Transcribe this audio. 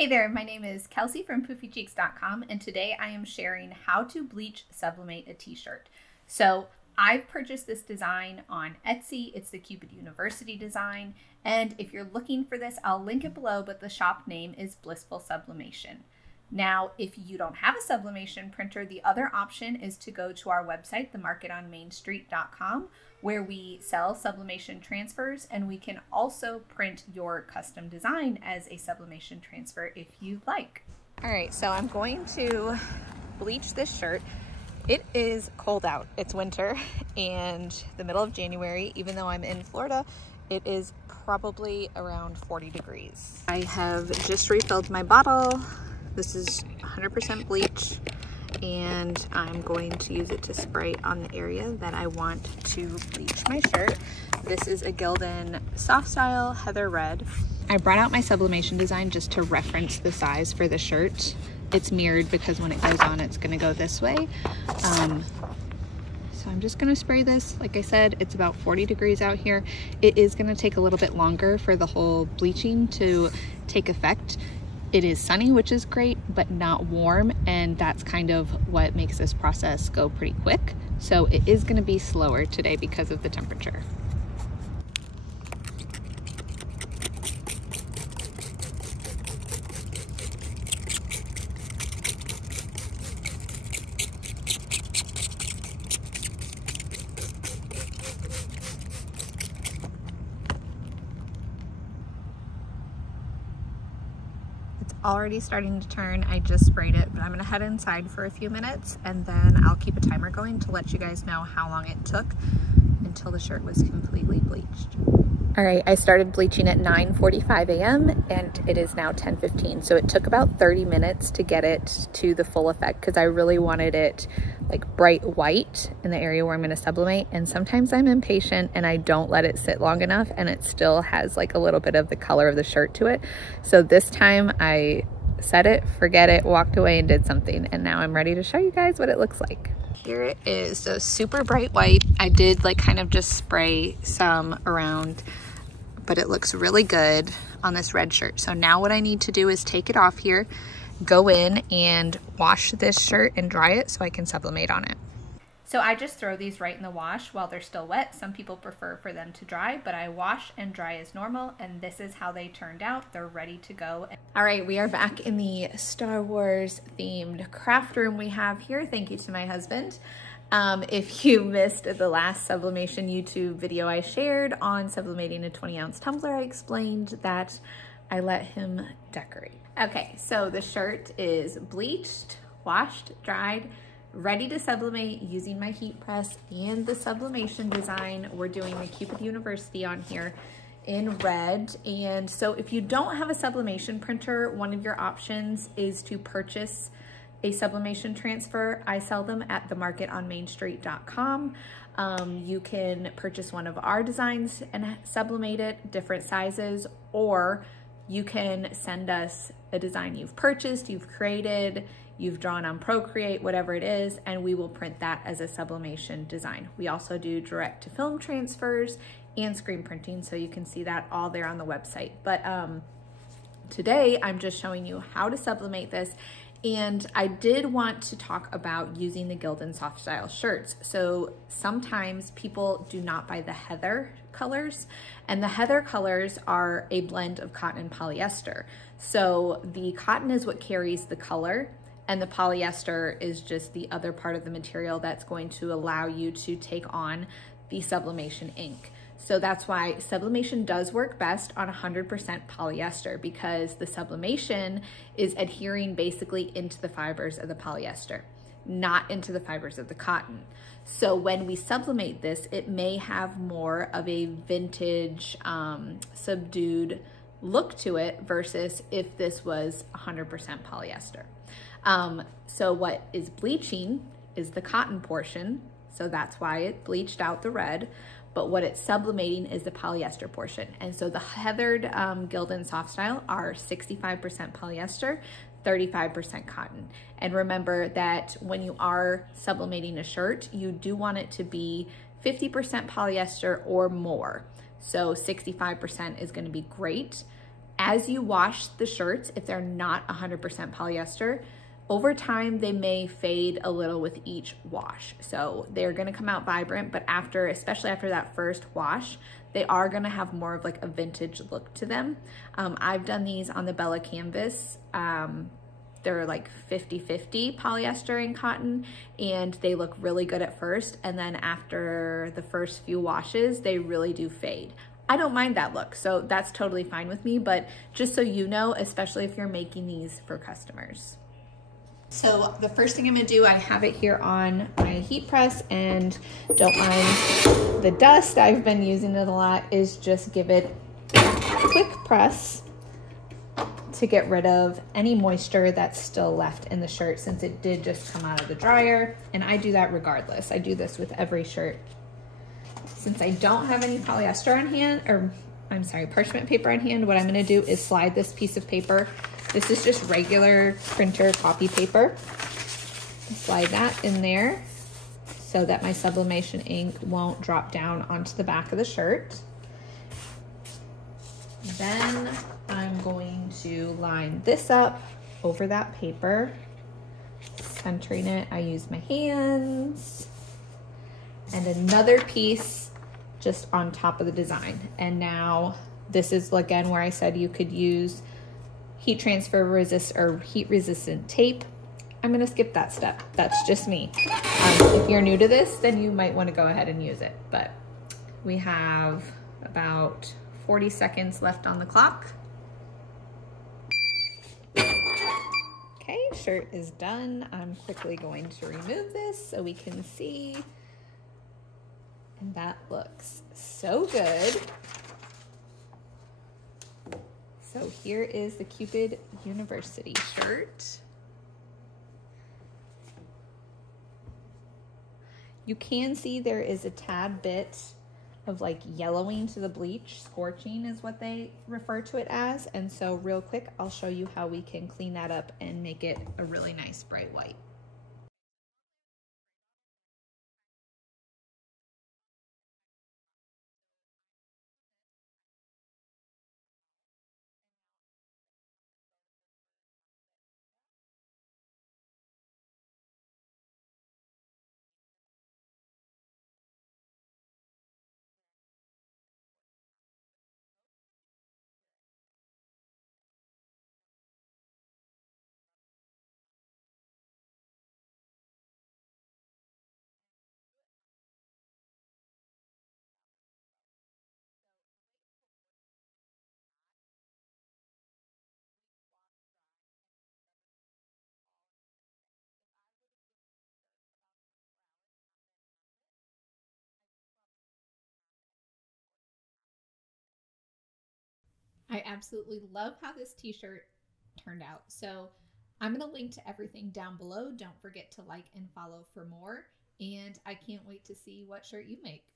Hey there, my name is Kelsey from poofycheeks.com, and today I am sharing how to bleach sublimate a t-shirt. So I've purchased this design on Etsy. It's the Cupid University design, and if you're looking for this, I'll link it below, but the shop name is Blissful Sublimation. Now, if you don't have a sublimation printer, the other option is to go to our website, themarketonmainstreet.com, where we sell sublimation transfers, and we can also print your custom design as a sublimation transfer if you'd like. All right, so I'm going to bleach this shirt. It is cold out. It's winter and the middle of January. Even though I'm in Florida, it is probably around 40 degrees. I have just refilled my bottle. This is 100% bleach, and I'm going to use it to spray on the area that I want to bleach my shirt. This is a Gildan SoftStyle Heather Red. I brought out my sublimation design just to reference the size for the shirt. It's mirrored because when it goes on, it's gonna go this way. So I'm just gonna spray this. Like I said, it's about 40 degrees out here. It is gonna take a little bit longer for the whole bleaching to take effect. It is sunny, which is great, but not warm, and that's kind of what makes this process go pretty quick. So it is gonna be slower today because of the temperature. Already starting to turn. I just sprayed it, but I'm gonna head inside for a few minutes and then I'll keep a timer going to let you guys know how long it took until the shirt was completely bleached. All right, I started bleaching at 9:45 a.m. and it is now 10:15. So it took about 30 minutes to get it to the full effect because I really wanted it like bright white in the area where I'm gonna sublimate. And sometimes I'm impatient and I don't let it sit long enough and it still has like a little bit of the color of the shirt to it. So this time I set it, forget it, walked away and did something. And now I'm ready to show you guys what it looks like. Here it is, so super bright white. I did like kind of just spray some around, but it looks really good on this red shirt. So now what I need to do is take it off here, go in and wash this shirt and dry it so I can sublimate on it. So I just throw these right in the wash while they're still wet. Some people prefer for them to dry, but I wash and dry as normal, and this is how they turned out. They're ready to go. All right, we are back in the Star Wars themed craft room we have here. Thank you to my husband. If you missed the last sublimation YouTube video I shared on sublimating a 20-ounce tumbler, I explained that I let him decorate. Okay, so the shirt is bleached, washed, dried, ready to sublimate using my heat press and the sublimation design. We're doing the Cupid University on here in red. And so if you don't have a sublimation printer, one of your options is to purchase a sublimation transfer. I sell them at themarketonmainstreet.com. You can purchase one of our designs and sublimate it, different sizes, or you can send us a design you've purchased, you've created, you've drawn on Procreate, whatever it is, and we will print that as a sublimation design. We also do direct to film transfers and screen printing, so you can see that all there on the website. But today I'm just showing you how to sublimate this. And I did want to talk about using the Gildan SoftStyle shirts. So sometimes people do not buy the Heather colors, and the Heather colors are a blend of cotton and polyester. So the cotton is what carries the color, and the polyester is just the other part of the material that's going to allow you to take on the sublimation ink. So that's why sublimation does work best on 100% polyester, because the sublimation is adhering basically into the fibers of the polyester, not into the fibers of the cotton. So when we sublimate this, it may have more of a vintage, subdued look to it versus if this was 100% polyester. So what is bleaching is the cotton portion. So that's why it bleached out the red. But what it's sublimating is the polyester portion. And so the heathered Gildan SoftStyle are 65% polyester, 35% cotton. And remember that when you are sublimating a shirt, you do want it to be 50% polyester or more. So 65% is going to be great. As you wash the shirts, if they're not 100% polyester, over time they may fade a little with each wash. So they're gonna come out vibrant, but after, especially after that first wash, they are gonna have more of like a vintage look to them. I've done these on the Bella canvas. They're like 50-50 polyester and cotton, and they look really good at first. And then after the first few washes, they really do fade. I don't mind that look, so that's totally fine with me, but just so you know, especially if you're making these for customers. So the first thing I'm gonna do, I have it here on my heat press, and don't mind the dust, I've been using it a lot, is just give it a quick press to get rid of any moisture that's still left in the shirt, since it did just come out of the dryer. And I do that regardless. I do this with every shirt. Since I don't have any polyester on hand, or I'm sorry, parchment paper on hand, what I'm gonna do is slide this piece of paper. This is just regular printer copy paper. Slide that in there so that my sublimation ink won't drop down onto the back of the shirt. Then I'm going to line this up over that paper, centering it. I use my hands, and another piece just on top of the design. And now this is again where I said you could use heat transfer resist or heat resistant tape. I'm gonna skip that step. That's just me. If you're new to this, then you might wanna go ahead and use it. But we have about 40 seconds left on the clock. Okay, shirt is done. I'm quickly going to remove this so we can see. And that looks so good. So here is the Cupid University shirt. You can see there is a tad bit of like yellowing to the bleach. Scorching is what they refer to it as. And so real quick, I'll show you how we can clean that up and make it a really nice bright white. I absolutely love how this t-shirt turned out. So I'm going to link to everything down below. Don't forget to like and follow for more. And I can't wait to see what shirt you make.